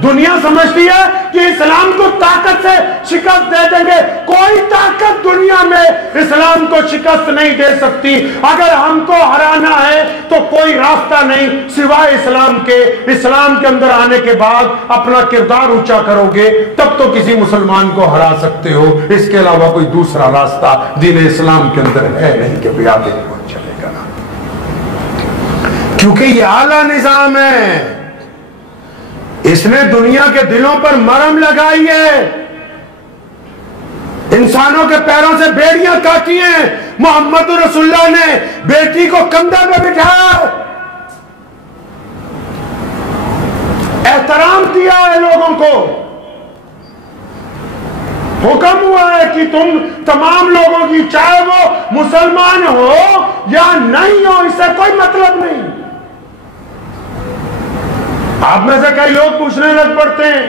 दुनिया समझती है कि इस्लाम को ताकत से शिकस्त दे देंगे। कोई ताकत दुनिया में इस्लाम को शिकस्त नहीं दे सकती। अगर हमको हराना है तो कोई रास्ता नहीं सिवाय इस्लाम के। इस्लाम के अंदर आने के बाद अपना किरदार ऊंचा करोगे तब तो किसी मुसलमान को हरा सकते हो। इसके अलावा कोई दूसरा रास्ता दीन इस्लाम के अंदर है नहीं कि आगे नहीं चलेगा, क्योंकि ये आला निजाम है। इसने दुनिया के दिलों पर मरहम लगाई है, इंसानों के पैरों से बेड़ियां काटी हैं। मोहम्मद रसूलुल्लाह ने बेटी को कंधे पे बिठाया, एहतराम दिया है लोगों को। हुक्म हुआ है कि तुम तमाम लोगों की, चाहे वो मुसलमान हो या नहीं हो, इससे कोई मतलब नहीं। आप में से कई लोग पूछने लग पड़ते हैं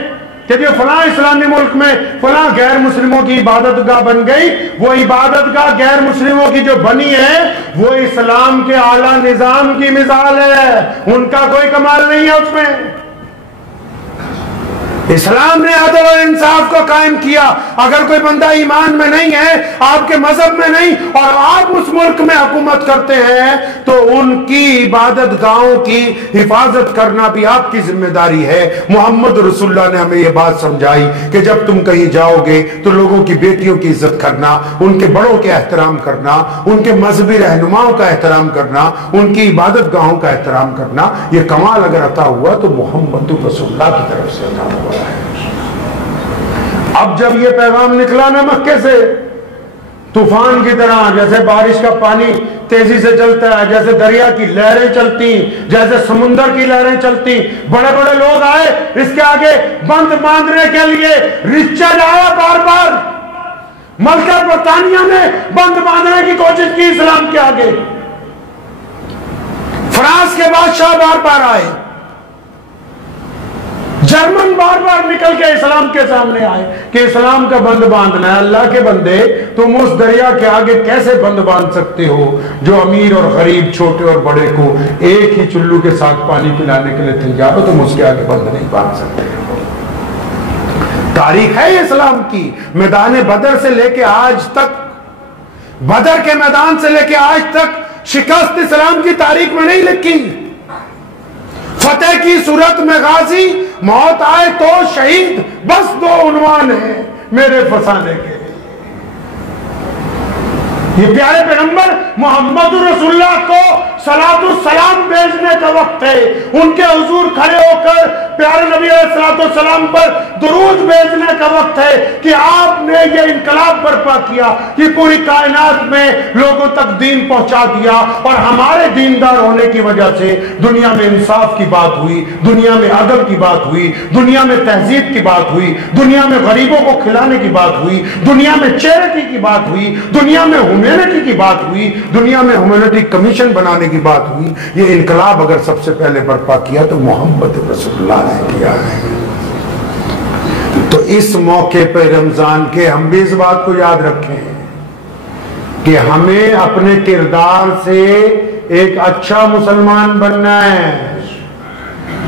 कि जो फलां इस्लामी मुल्क में फलां गैर मुस्लिमों की इबादतगाह बन गई, वो इबादतगाह गैर मुस्लिमों की जो बनी है वो इस्लाम के आला निजाम की मिसाल है, उनका कोई कमाल नहीं है उसमें। इस्लाम ने अदल और इंसाफ को कायम किया। अगर कोई बंदा ईमान में नहीं है, आपके मजहब में नहीं, और आप उस मुल्क में हुकूमत करते हैं तो उनकी इबादत गाहों की हिफाजत करना भी आपकी जिम्मेदारी है। मोहम्मद रसूलुल्लाह ने हमें यह बात समझाई कि जब तुम कहीं जाओगे तो लोगों की बेटियों की इज्जत करना, उनके बड़ों के एहतराम करना, उनके मजहबी रहनुमाओं का एहतराम करना, उनकी इबादत गाहों का एहतराम करना। यह कमाल अगर अता हुआ तो मोहम्मद रसूलुल्लाह की तरफ से अता हुआ। अब जब ये पैगाम निकला ना मक्के से, तूफान की तरह, जैसे बारिश का पानी तेजी से चलता है, जैसे दरिया की लहरें चलती, जैसे समुद्र की लहरें चलती, बड़े बड़े लोग आए इसके आगे बंद बांधने के लिए। रिचर्ड आया बार बार, मलका बरतानिया ने बंद बांधने की कोशिश की इस्लाम के आगे, फ्रांस के बादशाह बार बार आए, जर्मन बार बार निकल के इस्लाम के सामने आए कि इस्लाम का बंद बांधना है। अल्लाह के बंदे, तुम उस दरिया के आगे कैसे बंद बांध सकते हो जो अमीर और गरीब, छोटे और बड़े को एक ही चुल्लू के साथ पानी पिलाने के लिए तैयार हो, तुम उसके आगे बंद नहीं बांध सकते हो। तारीख है इस्लाम की, मैदान बदर से लेके आज तक, बदर के मैदान से लेके आज तक शिकस्त इस्लाम की तारीख में नहीं लिखी। फतेह की सूरत में गाजी, मौत आए तो शहीद, बस दो उन्वान है मेरे फसाने के। ये प्यारे पैगंबर मोहम्मद रसूलुल्लाह को सलातो सलाम भेजने का वक्त है। उनके हुजूर खड़े होकर प्यारे नबी सलातो सलाम पर दुरूद भेजने का वक्त है कि आपने ये इनकलाब बर्पा किया कि पूरी कायनात में लोगों तक दीन पहुंचा दिया, और हमारे दीनदार होने की वजह से दुनिया में इंसाफ की बात हुई, दुनिया में अदल की बात हुई, दुनिया में तहजीब की बात हुई, दुनिया में गरीबों को खिलाने की बात हुई, दुनिया में चैरिटी की बात हुई, दुनिया में ह्यूमैनिटी की बात हुई, दुनिया में ह्यूमैनिटी कमीशन बनाने की बात हुई। ये इनकलाब अगर सबसे पहले बर्पा किया तो मोहम्मद रसूलुल्लाह ने किया है। तो इस मौके पर रमजान के हम भी इस बात को याद रखें कि हमें अपने किरदार से एक अच्छा मुसलमान बनना है।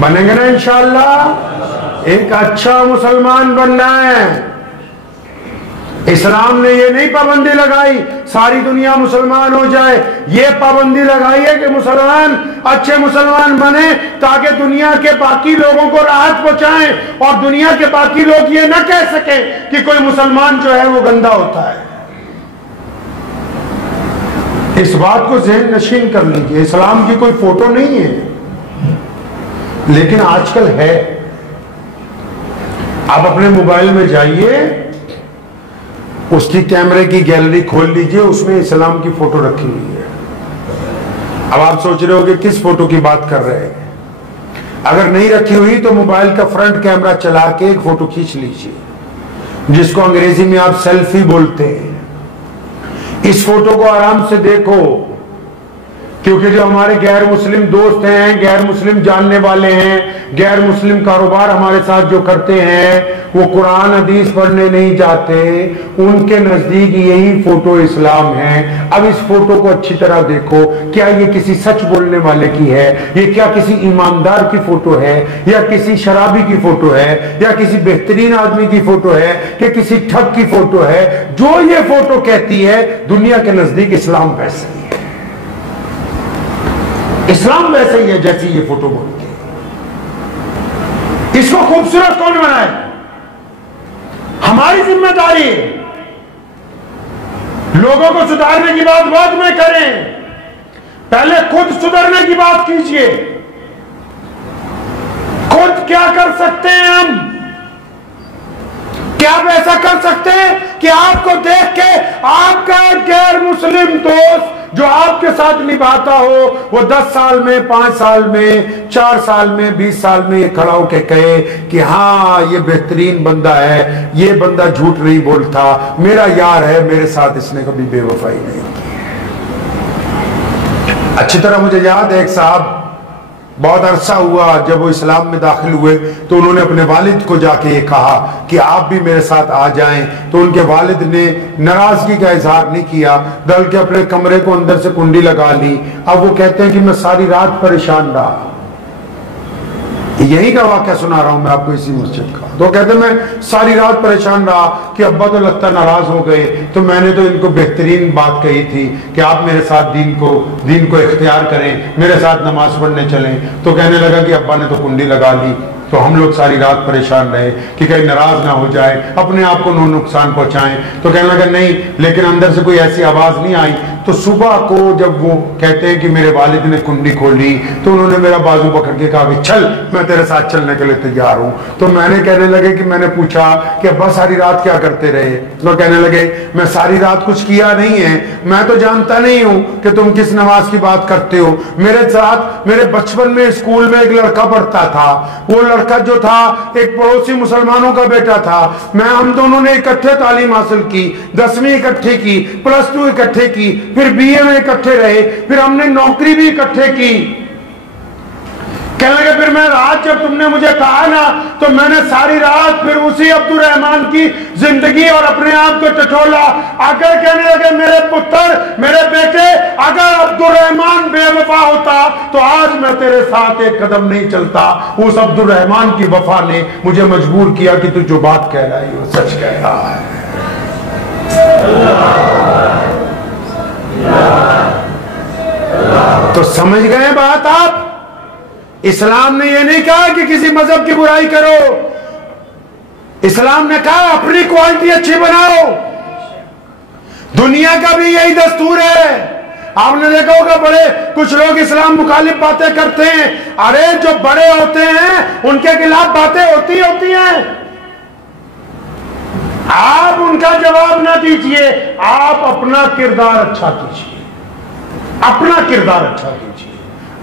बनेंगे ना इंशाअल्लाह? एक अच्छा मुसलमान बनना है। इस्लाम ने ये नहीं पाबंदी लगाई सारी दुनिया मुसलमान हो जाए, ये पाबंदी लगाई है कि मुसलमान अच्छे मुसलमान बने ताकि दुनिया के बाकी लोगों को राहत पहुंचाएं और दुनिया के बाकी लोग ये ना कह सके कि कोई मुसलमान जो है वो गंदा होता है। इस बात को ज़हन नशीन कर लीजिए। इस्लाम की कोई फोटो नहीं है, लेकिन आजकल है। आप अपने मोबाइल में जाइए, उसकी कैमरे की गैलरी खोल लीजिए, उसमें इस्लाम की फोटो रखी हुई है। अब आप सोच रहे हो कि किस फोटो की बात कर रहे हैं। अगर नहीं रखी हुई तो मोबाइल का फ्रंट कैमरा चला के एक फोटो खींच लीजिए, जिसको अंग्रेजी में आप सेल्फी बोलते हैं। इस फोटो को आराम से देखो, क्योंकि जो हमारे गैर मुस्लिम दोस्त हैं, गैर मुस्लिम जानने वाले हैं, गैर मुस्लिम कारोबार हमारे साथ जो करते हैं, वो कुरान हदीस पढ़ने नहीं जाते, उनके नजदीक यही फोटो इस्लाम है। अब इस फोटो को अच्छी तरह देखो, क्या ये किसी सच बोलने वाले की है? ये क्या किसी ईमानदार की फोटो है, या किसी शराबी की फोटो है, या किसी बेहतरीन आदमी की फोटो है, कि किसी ठग की फोटो है? जो ये फोटो कहती है, दुनिया के नजदीक इस्लाम वैसा ही है। इस्लाम वैसे ही है जैसी ये फोटो बोलती है। इसको खूबसूरत कौन बनाए? हमारी जिम्मेदारी है। लोगों को सुधारने की बात बाद में करें, पहले खुद सुधरने की बात कीजिए। खुद क्या कर सकते हैं हम? क्या आप ऐसा कर सकते हैं कि आपको देख के आपका गैर मुस्लिम दोस्त जो आपके साथ निभाता हो, वो 10 साल में, 5 साल में, 4 साल में, 20 साल में ये खड़ा होकर कहे कि हाँ ये बेहतरीन बंदा है, ये बंदा झूठ नहीं बोलता, मेरा यार है, मेरे साथ इसने कभी बेवफाई नहीं की। अच्छी तरह मुझे याद है, एक साहब बहुत अरसा हुआ जब वो इस्लाम में दाखिल हुए तो उन्होंने अपने वालिद को जाके ये कहा कि आप भी मेरे साथ आ जाएं, तो उनके वालिद ने नाराजगी का इजहार नहीं किया, बल्कि अपने कमरे को अंदर से कुंडी लगा ली। अब वो कहते हैं कि मैं सारी रात परेशान रहा। यही का वाक़या सुना रहा हूं मैं आपको, इसी मस्जिद का। तो कहते मैं सारी रात परेशान रहा कि अब्बा तो लगता नाराज हो गए, तो मैंने तो इनको बेहतरीन बात कही थी कि आप मेरे साथ दीन को इख्तियार करें, मेरे साथ नमाज पढ़ने चलें। तो कहने लगा कि अब्बा ने तो कुंडी लगा ली। तो हम लोग सारी रात परेशान रहे कि कहीं नाराज ना हो जाए, अपने आप को नुकसान पहुंचाएं। तो कहने लगा नहीं, लेकिन अंदर से कोई ऐसी आवाज नहीं आई। तो सुबह को जब वो कहते हैं कि मेरे वालिद ने कुंडी खोली, तो उन्होंने मेरा बाजू पकड़ के कहा कि चल, मैं तेरे साथ चलने के लिए तैयार हूं। तो मैंने कहने लगे कि मैंने पूछा कि अब्बा सारी रात क्या करते रहे? तो कहने लगे मैं सारी रात कुछ किया नहीं है, मैं तो जानता नहीं हूं कि तुम किस नमाज की बात करते हो। मेरे साथ मेरे बचपन में स्कूल में एक लड़का पढ़ता था, वो लड़का जो था एक पड़ोसी मुसलमानों का बेटा था। हम दोनों ने इकट्ठे तालीम हासिल की, 10वीं इकट्ठे की, +2 इकट्ठे की, फिर BA में इकट्ठे रहे, फिर हमने नौकरी भी इकट्ठे की। कहने लगे फिर मैं रात जब तुमने मुझे कहा ना, तो मैंने सारी रात फिर उसी अब्दुल रहमान की जिंदगी और अपने आप को टटोला। आकर कहने लगे मेरे पुत्र, मेरे बेटे, अगर अब्दुल रहमान बेवफा होता तो आज मैं तेरे साथ एक कदम नहीं चलता। उस अब्दुल रहमान की वफा ने मुझे मजबूर किया कि तू जो बात कह रहा है वो सच कह रहा है। तो समझ गए बात आप? इस्लाम ने यह नहीं कहा कि किसी मजहब की बुराई करो, इस्लाम ने कहा अपनी क्वालिटी अच्छी बनाओ। दुनिया का भी यही दस्तूर है। आपने देखा होगा बड़े कुछ लोग इस्लाम मुखालिफ बातें करते हैं। अरे जो बड़े होते हैं उनके खिलाफ बातें होती हैं। आप उनका जवाब ना दीजिए, आप अपना किरदार अच्छा कीजिए, अपना किरदार अच्छा कीजिए।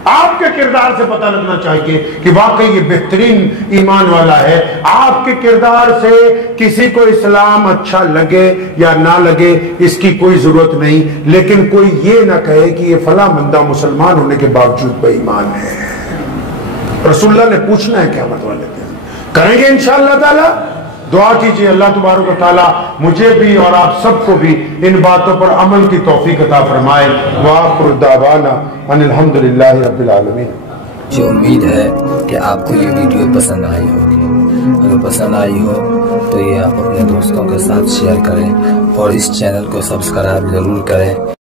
आपके किरदार से पता लगना चाहिए कि वाकई ये बेहतरीन ईमान वाला है। आपके किरदार से किसी को इस्लाम अच्छा लगे या ना लगे इसकी कोई जरूरत नहीं, लेकिन कोई ये ना कहे कि ये फला बंदा मुसलमान होने के बावजूद बेईमान है। रसूलुल्लाह ने पूछना है क़यामत वाले दिन, करेंगे इंशाअल्लाह ताला। दुआ कीजिए अल्लाह तबारक व तआला मुझे भी और आप सबको भी इन बातों पर अमल की तौफीक अता फरमाए। व आखिरु दावाना अनिल हम्दुलिल्लाहि रब्बिल आलमीन। मुझे उम्मीद है कि आपको ये वीडियो पसंद आई होगी। अगर पसंद आई हो तो ये आप अपने दोस्तों के साथ शेयर करें और इस चैनल को सब्सक्राइब जरूर करें।